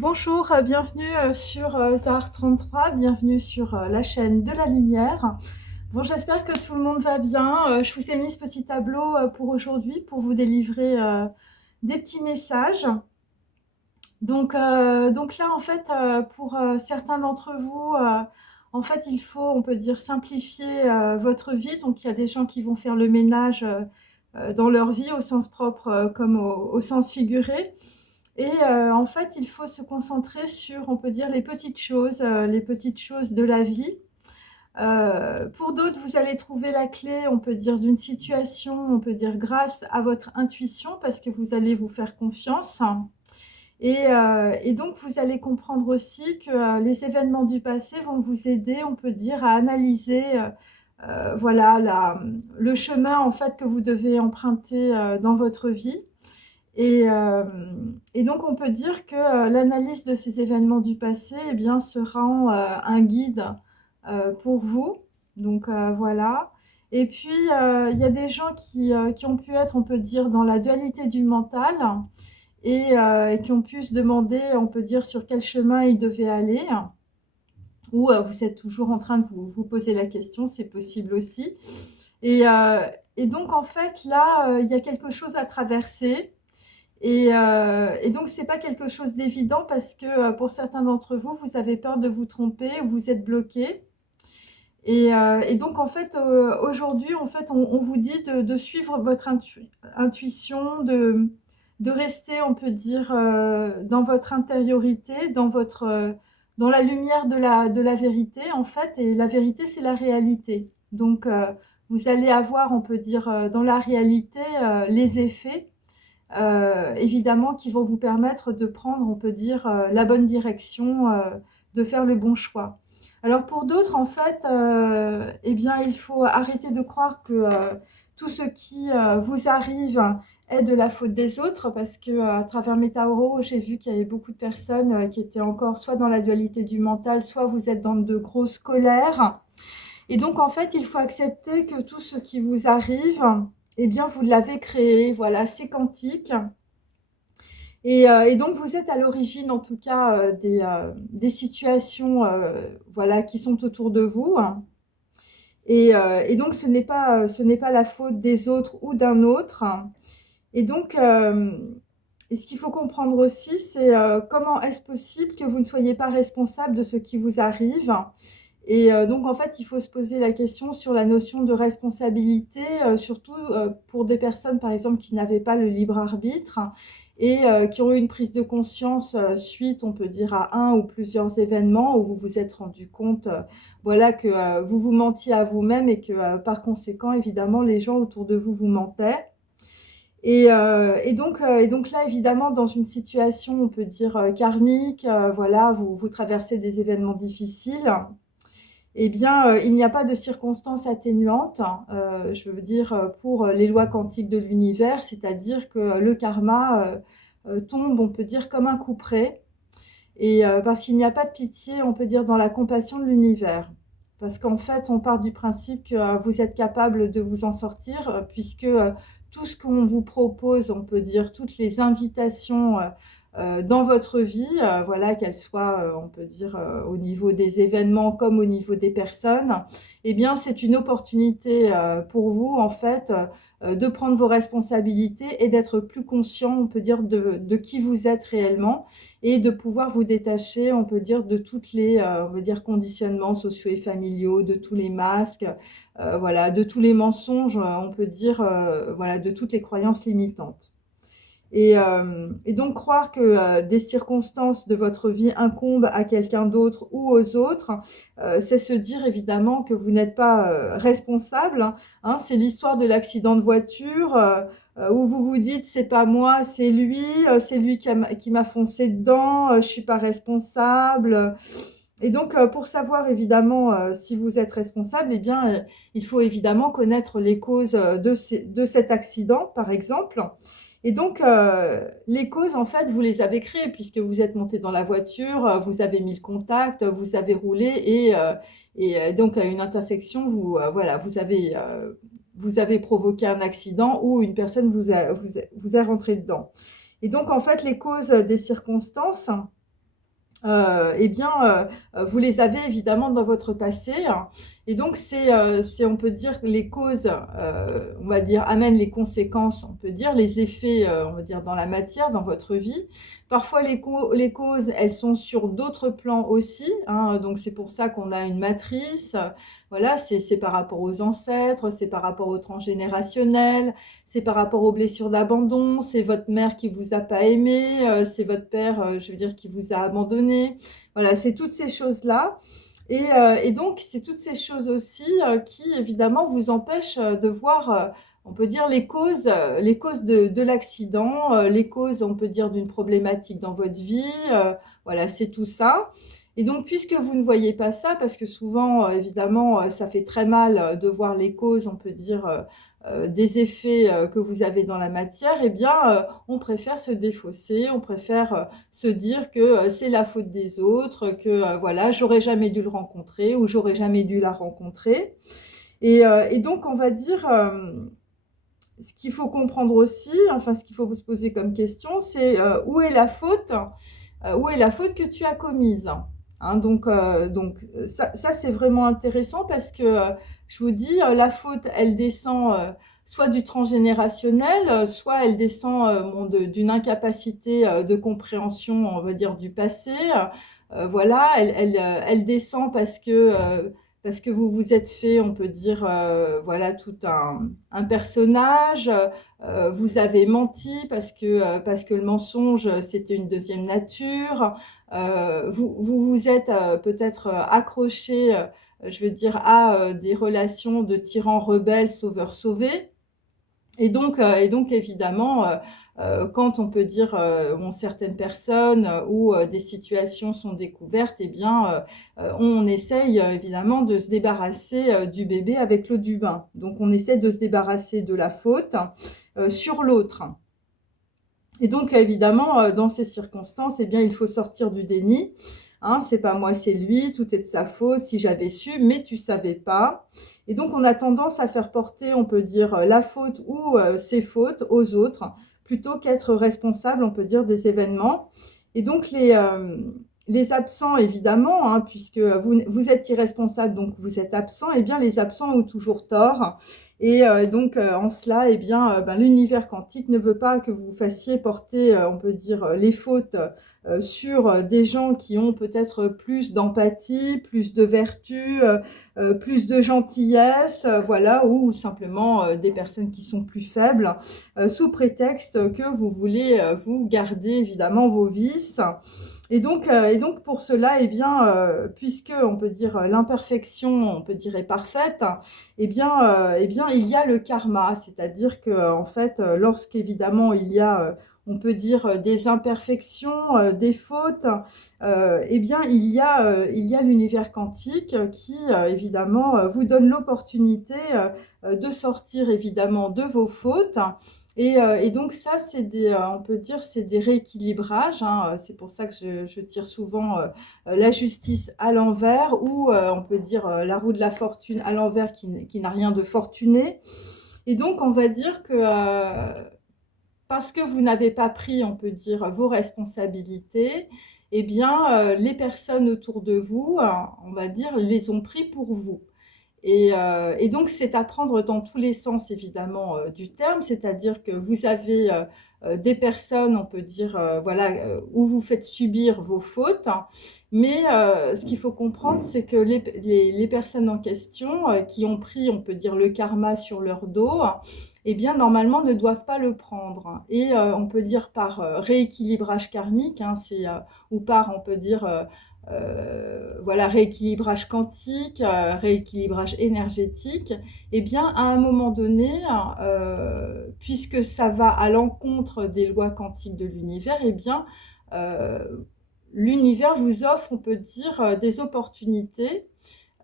Bonjour, bienvenue sur Zahar 33, bienvenue sur la chaîne de la lumière. Bon, j'espère que tout le monde va bien. Je vous ai mis ce petit tableau pour aujourd'hui pour vous délivrer des petits messages. Donc là, en fait, pour certains d'entre vous, en fait, il faut, on peut dire, simplifier votre vie. Donc, il y a des gens qui vont faire le ménage dans leur vie au sens propre comme au sens figuré. Et en fait, il faut se concentrer sur, on peut dire, les petites choses de la vie. Pour d'autres, vous allez trouver la clé, on peut dire, d'une situation, on peut dire, grâce à votre intuition, parce que vous allez vous faire confiance. Et donc, vous allez comprendre aussi que les événements du passé vont vous aider, on peut dire, à analyser voilà, le chemin, en fait, que vous devez emprunter dans votre vie. Et, euh, et donc, on peut dire que l'analyse de ces événements du passé, eh bien, sera un guide pour vous. Donc, voilà. Et puis, il y a des gens qui ont pu être, on peut dire, dans la dualité du mental et qui ont pu se demander, on peut dire, sur quel chemin ils devaient aller. Ou vous êtes toujours en train de vous poser la question, c'est possible aussi. Et, euh, et donc, en fait, là, il y a quelque chose à traverser. Et donc, c'est pas quelque chose d'évident parce que pour certains d'entre vous, vous avez peur de vous tromper ou vous êtes bloqué. Et donc, en fait, aujourd'hui, en fait, on vous dit de suivre votre intuition, de rester, on peut dire, dans votre intériorité, dans la lumière de la vérité, en fait. Et la vérité, c'est la réalité. Donc, vous allez avoir, on peut dire, dans la réalité, les effets évidemment qui vont vous permettre de prendre, on peut dire, la bonne direction, de faire le bon choix. Alors pour d'autres, en fait, eh bien, il faut arrêter de croire que tout ce qui vous arrive est de la faute des autres, parce que à travers mes tarots, j'ai vu qu'il y avait beaucoup de personnes qui étaient encore soit dans la dualité du mental, soit vous êtes dans de grosses colères. Et donc, en fait, il faut accepter que tout ce qui vous arrive, eh bien, vous l'avez créé. Voilà, c'est quantique. Et donc, vous êtes à l'origine, en tout cas, des situations voilà, qui sont autour de vous. Et donc, ce n'est pas la faute des autres ou d'un autre. Et donc, et ce qu'il faut comprendre aussi, c'est comment est-ce possible que vous ne soyez pas responsable de ce qui vous arrive. Et donc, en fait, il faut se poser la question sur la notion de responsabilité, surtout pour des personnes, par exemple, qui n'avaient pas le libre arbitre et qui ont eu une prise de conscience suite, on peut dire, à un ou plusieurs événements où vous vous êtes rendu compte, voilà, que vous vous mentiez à vous-même et que par conséquent, évidemment, les gens autour de vous vous mentaient. Et donc là, évidemment, dans une situation, on peut dire karmique, voilà, vous traversez des événements difficiles. Eh bien, il n'y a pas de circonstances atténuantes, je veux dire, pour les lois quantiques de l'univers, c'est-à-dire que le karma tombe, on peut dire, comme un couperet, et parce qu'il n'y a pas de pitié, on peut dire, dans la compassion de l'univers. Parce qu'en fait, on part du principe que vous êtes capable de vous en sortir, puisque tout ce qu'on vous propose, on peut dire, toutes les invitations dans votre vie, voilà, qu'elles soient, on peut dire, au niveau des événements comme au niveau des personnes, eh bien, c'est une opportunité pour vous, en fait, de prendre vos responsabilités et d'être plus conscient, on peut dire, de qui vous êtes réellement et de pouvoir vous détacher, on peut dire, de toutes les, on veut dire, conditionnements sociaux et familiaux, de tous les masques, voilà, de tous les mensonges, on peut dire, voilà, de toutes les croyances limitantes. Et donc croire que des circonstances de votre vie incombent à quelqu'un d'autre ou aux autres, c'est se dire évidemment que vous n'êtes pas responsable. Hein. C'est l'histoire de l'accident de voiture où vous vous dites c'est pas moi, c'est lui qui m'a foncé dedans, je suis pas responsable. Et donc, pour savoir évidemment si vous êtes responsable, eh bien, il faut évidemment connaître les causes de cet accident, par exemple. Et donc, les causes, en fait, vous les avez créées puisque vous êtes monté dans la voiture, vous avez mis le contact, vous avez roulé et donc à une intersection, voilà, vous avez provoqué un accident ou une personne vous est rentrée dedans. Et donc, en fait, les causes des circonstances eh bien, vous les avez évidemment dans votre passé, hein. Et donc c'est, on peut dire, les causes, on va dire, amènent les conséquences, on peut dire, les effets, on va dire, dans la matière, dans votre vie. Parfois, les causes, elles sont sur d'autres plans aussi, hein, donc c'est pour ça qu'on a une matrice. Voilà, c'est par rapport aux ancêtres, c'est par rapport au transgénérationnel, c'est par rapport aux blessures d'abandon, c'est votre mère qui vous a pas aimé, c'est votre père, je veux dire, qui vous a abandonné. Voilà, c'est toutes ces choses-là. Et donc, c'est toutes ces choses aussi qui, évidemment, vous empêchent de voir, on peut dire, les causes de l'accident, les causes, on peut dire, d'une problématique dans votre vie. Voilà, c'est tout ça. Et donc, puisque vous ne voyez pas ça, parce que souvent, évidemment, ça fait très mal de voir les causes, on peut dire, des effets que vous avez dans la matière, eh bien, on préfère se défausser, on préfère se dire que c'est la faute des autres, que voilà, j'aurais jamais dû le rencontrer ou j'aurais jamais dû la rencontrer. Et donc, on va dire, ce qu'il faut comprendre aussi, enfin, ce qu'il faut se poser comme question, c'est où est la faute que tu as commise. Hein, donc ça c'est vraiment intéressant parce que je vous dis, la faute, elle descend soit du transgénérationnel, soit elle descend d'une incapacité de compréhension, on va dire, du passé. Voilà, elle descend parce que vous vous êtes fait, on peut dire, voilà, tout un personnage. Vous avez menti parce que le mensonge, c'était une deuxième nature. Vous vous êtes peut-être accroché, je veux dire, à des relations de tyrans rebelles, sauveurs sauvés. Et donc évidemment, quand on peut dire, bon, certaines personnes ou des situations sont découvertes, eh bien, on essaye évidemment de se débarrasser du bébé avec l'eau du bain. Donc on essaie de se débarrasser de la faute sur l'autre. Et donc évidemment, dans ces circonstances, eh bien, il faut sortir du déni. Hein, c'est pas moi, c'est lui, tout est de sa faute, si j'avais su, mais tu savais pas. Et donc on a tendance à faire porter, on peut dire, la faute ou ses fautes aux autres, plutôt qu'être responsable, on peut dire, des événements. Et donc les absents, évidemment, hein, puisque vous êtes irresponsable, donc vous êtes absent, eh bien les absents ont toujours tort. Et donc en cela, eh bien, ben, l'univers quantique ne veut pas que vous fassiez porter, on peut dire, les fautes sur des gens qui ont peut-être plus d'empathie, plus de vertu, plus de gentillesse, voilà, ou simplement des personnes qui sont plus faibles, sous prétexte que vous voulez vous garder évidemment vos vices. Et donc pour cela, eh bien, puisque on peut dire l'imperfection, on peut dire est parfaite, eh bien, il y a le karma, c'est-à-dire que en fait, lorsqu'évidemment il y a, on peut dire des imperfections, des fautes, eh bien, il y a l'univers quantique qui, évidemment, vous donne l'opportunité de sortir évidemment de vos fautes. Et donc ça, c'est on peut dire, c'est des rééquilibrages, hein. C'est pour ça que je tire souvent la justice à l'envers ou on peut dire la roue de la fortune à l'envers qui n'a rien de fortuné. Et donc on va dire que parce que vous n'avez pas pris, on peut dire, vos responsabilités, eh bien les personnes autour de vous, on va dire, les ont pris pour vous. Et donc, c'est à prendre dans tous les sens, évidemment, du terme, c'est-à-dire que vous avez des personnes, on peut dire, voilà, où vous faites subir vos fautes, hein. Mais ce qu'il faut comprendre, c'est que les personnes en question qui ont pris, on peut dire, le karma sur leur dos, eh bien, normalement, ne doivent pas le prendre. Et on peut dire par rééquilibrage karmique, hein, ou par, on peut dire, voilà, rééquilibrage quantique, rééquilibrage énergétique, eh bien, à un moment donné, puisque ça va à l'encontre des lois quantiques de l'univers, eh bien, euh, l'univers vous offre, on peut dire, des opportunités,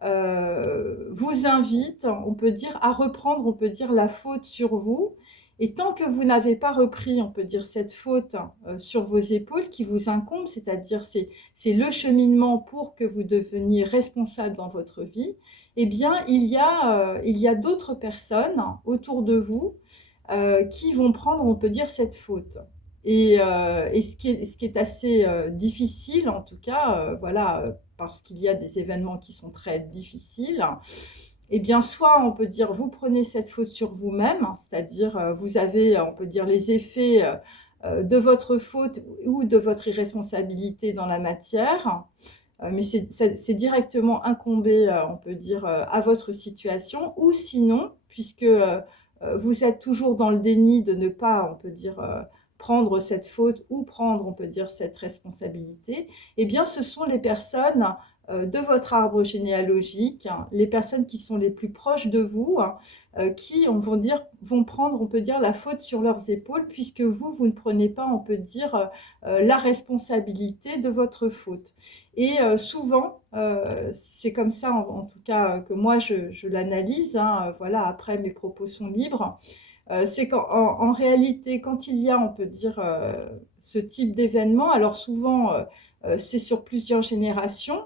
vous invite, on peut dire, à reprendre, on peut dire, la faute sur vous. Et tant que vous n'avez pas repris, on peut dire, cette faute sur vos épaules qui vous incombe, c'est-à-dire c'est le cheminement pour que vous deveniez responsable dans votre vie, eh bien, il y a d'autres personnes autour de vous qui vont prendre, on peut dire, cette faute. Et ce qui est assez difficile, en tout cas, voilà, parce qu'il y a des événements qui sont très difficiles, eh bien, soit on peut dire, vous prenez cette faute sur vous-même, c'est-à-dire vous avez, on peut dire, les effets de votre faute ou de votre irresponsabilité dans la matière, mais c'est directement incombé, on peut dire, à votre situation, ou sinon, puisque vous êtes toujours dans le déni de ne pas, on peut dire, prendre cette faute ou prendre, on peut dire, cette responsabilité, eh bien, ce sont les personnes de votre arbre généalogique, hein, les personnes qui sont les plus proches de vous, hein, qui vont prendre, on peut dire, la faute sur leurs épaules, puisque vous ne prenez pas, on peut dire, la responsabilité de votre faute. Et souvent, c'est comme ça, en tout cas, que moi je l'analyse, hein, voilà, après mes propos sont libres, c'est qu'en réalité, quand il y a, on peut dire, ce type d'événement, alors souvent, c'est sur plusieurs générations,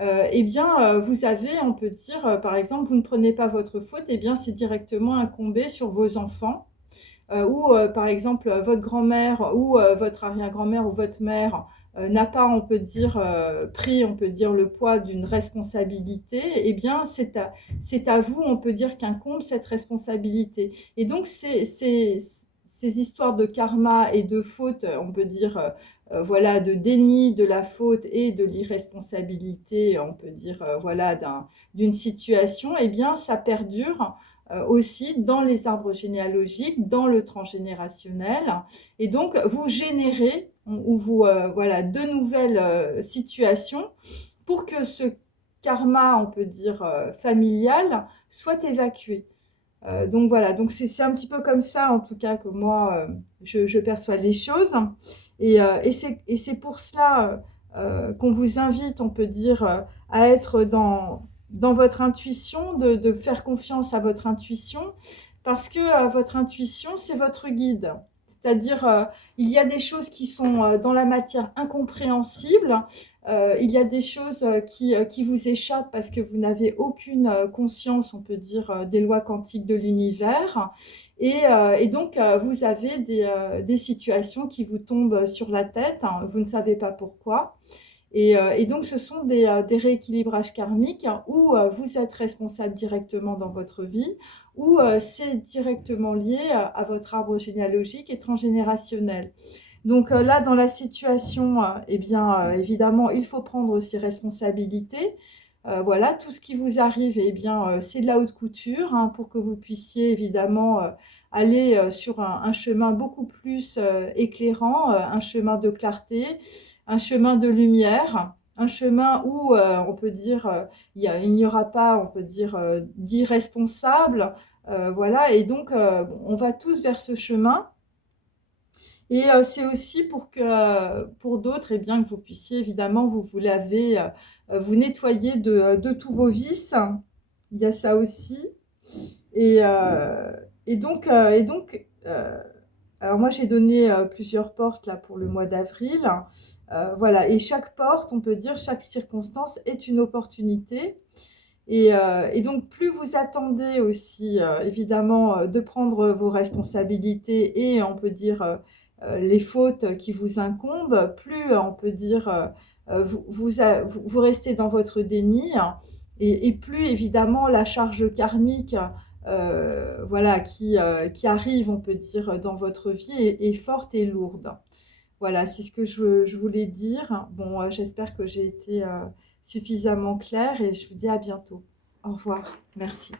eh bien, vous avez, on peut dire, par exemple, vous ne prenez pas votre faute, eh bien, c'est directement incombé sur vos enfants, ou par exemple, votre grand-mère ou votre arrière-grand-mère ou votre mère n'a pas, on peut dire, pris, on peut dire, le poids d'une responsabilité, eh bien, c'est à vous, on peut dire, qu'incombe cette responsabilité. Et donc, ces histoires de karma et de faute, on peut dire, voilà, de déni de la faute et de l'irresponsabilité, on peut dire, voilà, d'une situation, eh bien, ça perdure aussi dans les arbres généalogiques, dans le transgénérationnel. Et donc, vous générez ou vous, voilà, de nouvelles situations pour que ce karma, on peut dire, familial, soit évacué. Donc voilà, donc c'est un petit peu comme ça, en tout cas, que moi, je perçois les choses. Et c'est pour cela qu'on vous invite, on peut dire, à être dans votre intuition, de faire confiance à votre intuition, parce que votre intuition, c'est votre guide. C'est-à-dire, il y a des choses qui sont dans la matière incompréhensibles, il y a des choses qui vous échappent parce que vous n'avez aucune conscience, on peut dire, des lois quantiques de l'univers. Et donc, vous avez des situations qui vous tombent sur la tête, hein, vous ne savez pas pourquoi. Et donc, ce sont des rééquilibrages karmiques, hein, où vous êtes responsable directement dans votre vie, où c'est directement lié à votre arbre généalogique et transgénérationnel. Donc là, dans la situation, eh bien, évidemment, il faut prendre ses responsabilités. Voilà, tout ce qui vous arrive, eh bien, c'est de la haute couture, hein, pour que vous puissiez évidemment aller sur un chemin beaucoup plus éclairant, un chemin de clarté, un chemin de lumière, un chemin où on peut dire il n'y aura pas, on peut dire, d'irresponsable. Voilà, et donc on va tous vers ce chemin. Et c'est aussi pour que pour d'autres, eh bien, que vous puissiez évidemment vous laver, vous nettoyer de tous vos vices. Il y a ça aussi. Et, euh, et donc, alors moi j'ai donné plusieurs portes là pour le mois d'avril. Voilà, et chaque porte, on peut dire, chaque circonstance est une opportunité. Et donc, plus vous attendez aussi, évidemment, de prendre vos responsabilités et on peut dire les fautes qui vous incombent, plus on peut dire vous restez dans votre déni, hein, et plus évidemment la charge karmique, voilà, qui arrive, on peut dire, dans votre vie est forte et lourde. Voilà, c'est ce que je voulais dire. Bon, j'espère que j'ai été suffisamment claire et je vous dis à bientôt. Au revoir. Merci.